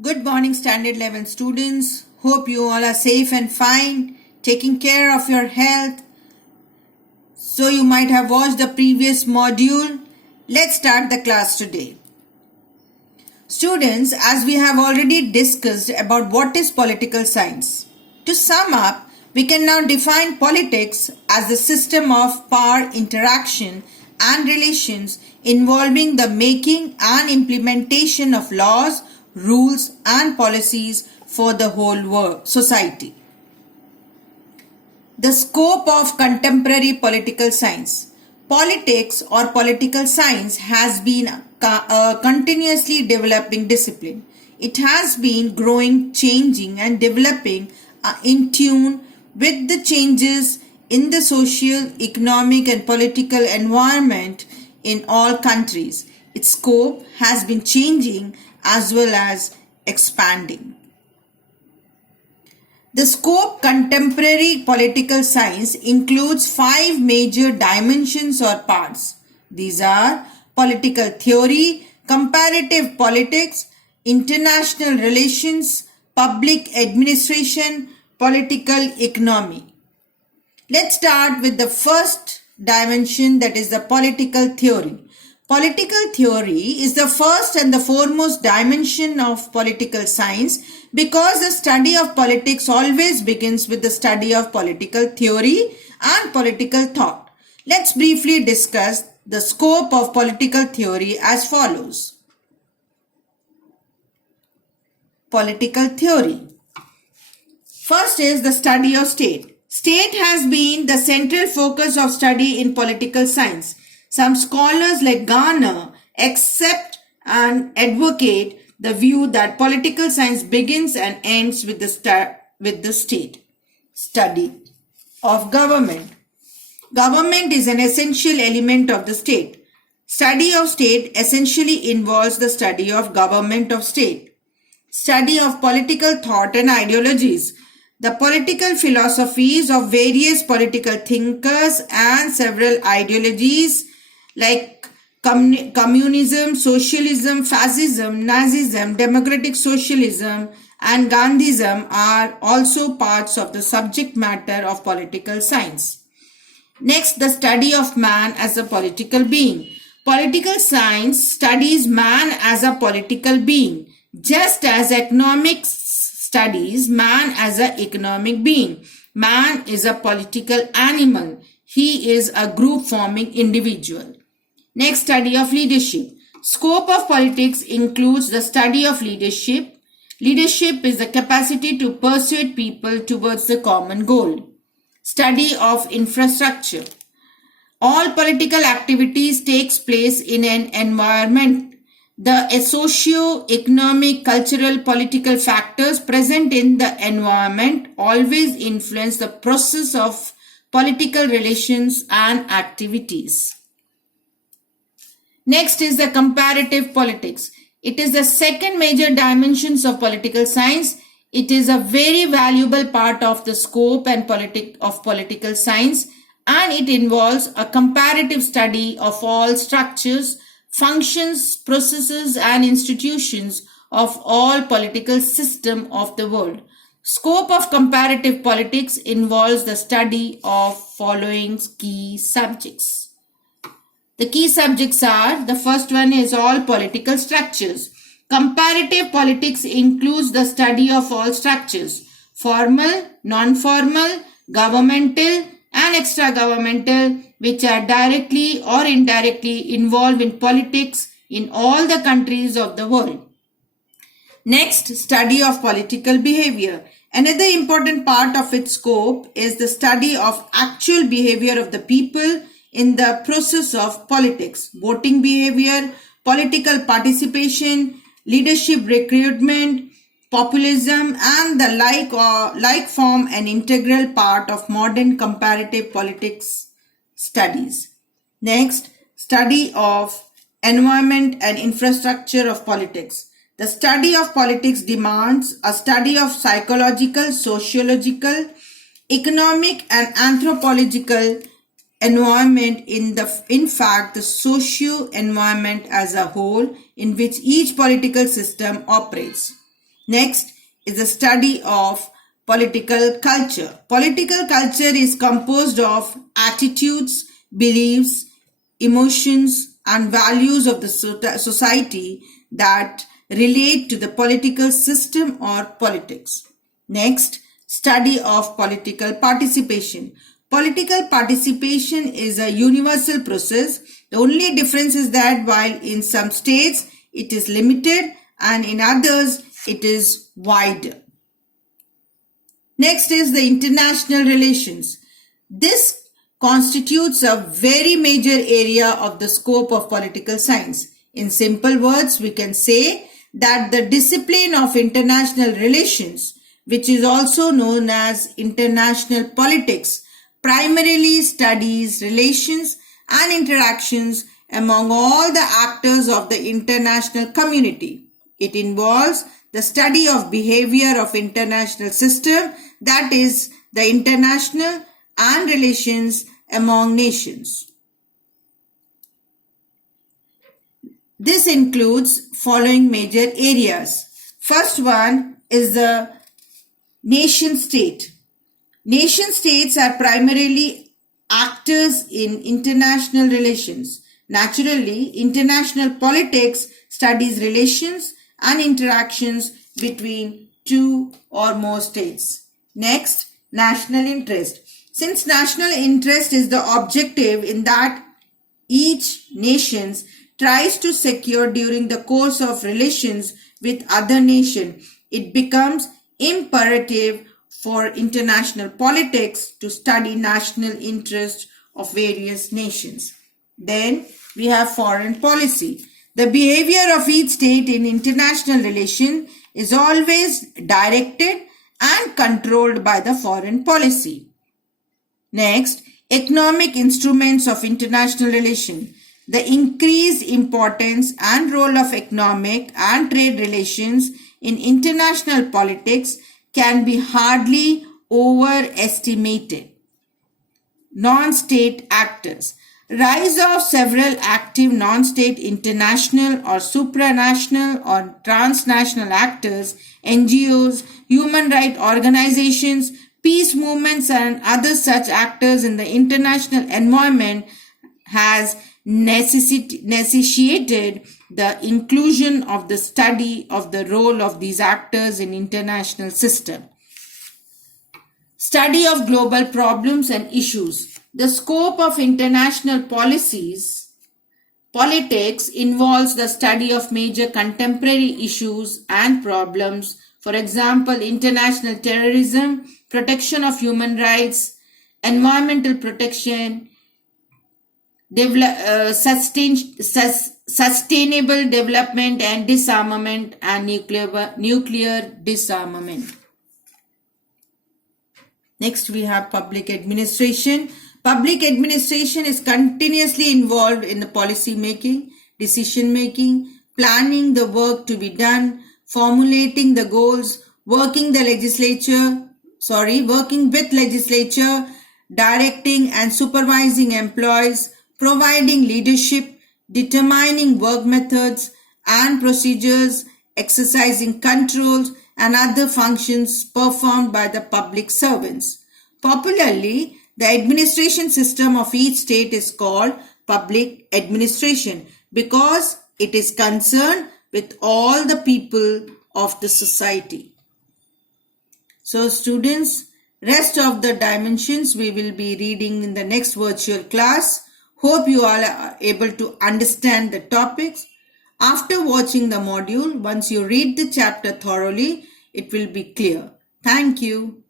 Good morning, Standard 11 students. Hope you all are safe and fine, taking care of your health. So you might have watched the previous module. Let's start the class today. Students, as we have already discussed about what is political science. To sum up, we can now define politics as the system of power interaction and relations involving the making and implementation of laws, rules and policies for the whole society. The scope of contemporary political science. Politics or political science has been a continuously developing discipline. It has been growing, changing and developing in tune with the changes in the social, economic and political environment in all countries. Its scope has been changing as well as expanding. The scope contemporary political science includes 5 major dimensions or parts. These are political theory, comparative politics, international relations, public administration, political economy. Let's start with the first dimension, that is the political theory. Political theory is the first and the foremost dimension of political science because the study of politics always begins with the study of political theory and political thought. Let's briefly discuss the scope of political theory as follows. Political theory. First is the study of state. State has been the central focus of study in political science. Some scholars like Garner accept and advocate the view that political science begins and ends with the state. Study of government. Government is an essential element of the state. Study of state essentially involves the study of government of state. Study of political thought and ideologies. The political philosophies of various political thinkers and several ideologies like communism, socialism, fascism, Nazism, democratic socialism and Gandhism are also parts of the subject matter of political science. Next, the study of man as a political being. Political science studies man as a political being, just as economics studies man as an economic being. Man is a political animal. He is a group forming individual. Next, study of leadership. Scope of politics includes the study of leadership. Leadership is the capacity to persuade people towards the common goal. Study of infrastructure. All political activities takes place in an environment. The socio-economic, cultural, political factors present in the environment always influence the process of political relations and activities. Next is the comparative politics. It is the second major dimensions of political science. It is a very valuable part of the scope and of political science, and it involves a comparative study of all structures, functions, processes and institutions of all political system of the world. Scope of comparative politics involves the study of following key subjects. The key subjects are, the first one is all political structures. Comparative politics includes the study of all structures, formal, non-formal, governmental and extra-governmental, which are directly or indirectly involved in politics in all the countries of the world. Next, study of political behavior. Another important part of its scope is the study of actual behavior of the people in the process of politics, voting behavior, political participation, leadership recruitment, populism and the like form an integral part of modern comparative politics studies. Next, study of environment and infrastructure of politics. The study of politics demands a study of psychological, sociological, economic and anthropological environment, in fact the socio environment as a whole in which each political system operates. Next is the study of political culture. Political culture is composed of attitudes, beliefs, emotions, and values of the society that relate to the political system or politics. Next, study of political participation. Political participation is a universal process. The only difference is that while in some states it is limited and in others it is wider. Next is the international relations. This constitutes a very major area of the scope of political science. In simple words, we can say that the discipline of international relations, which is also known as international politics, primarily studies relations and interactions among all the actors of the international community. It involves the study of behavior of international system, that is the international and relations among nations. This includes following major areas. First one is the nation state. Nation states are primarily actors in international relations. Naturally, international politics studies relations and interactions between two or more states. Next, national interest. Since national interest is the objective in that each nation tries to secure during the course of relations with other nation, it becomes imperative for international politics to study national interest of various nations. Then we have foreign policy. The behavior of each state in international relation is always directed and controlled by the foreign policy. Next, economic instruments of international relation. The increased importance and role of economic and trade relations in international politics can be hardly overestimated. Non-state actors. Rise of several active non-state international or supranational or transnational actors, NGOs, human rights organizations, peace movements and other such actors in the international environment has necessitated the inclusion of the study of the role of these actors in international system. Study of global problems and issues. The scope of international politics involves the study of major contemporary issues and problems. For example, international terrorism, protection of human rights, environmental protection, sustainable development and disarmament, and nuclear disarmament. Next, we have public administration. Public administration is continuously involved in the policy making, decision making, planning the work to be done, formulating the goals, working with legislature, directing and supervising employees, providing leadership, determining work methods and procedures, exercising controls and other functions performed by the public servants. Popularly, the administration system of each state is called public administration because it is concerned with all the people of the society. So students, rest of the dimensions we will be reading in the next virtual class. Hope you all are able to understand the topics. After watching the module, once you read the chapter thoroughly, it will be clear. Thank you.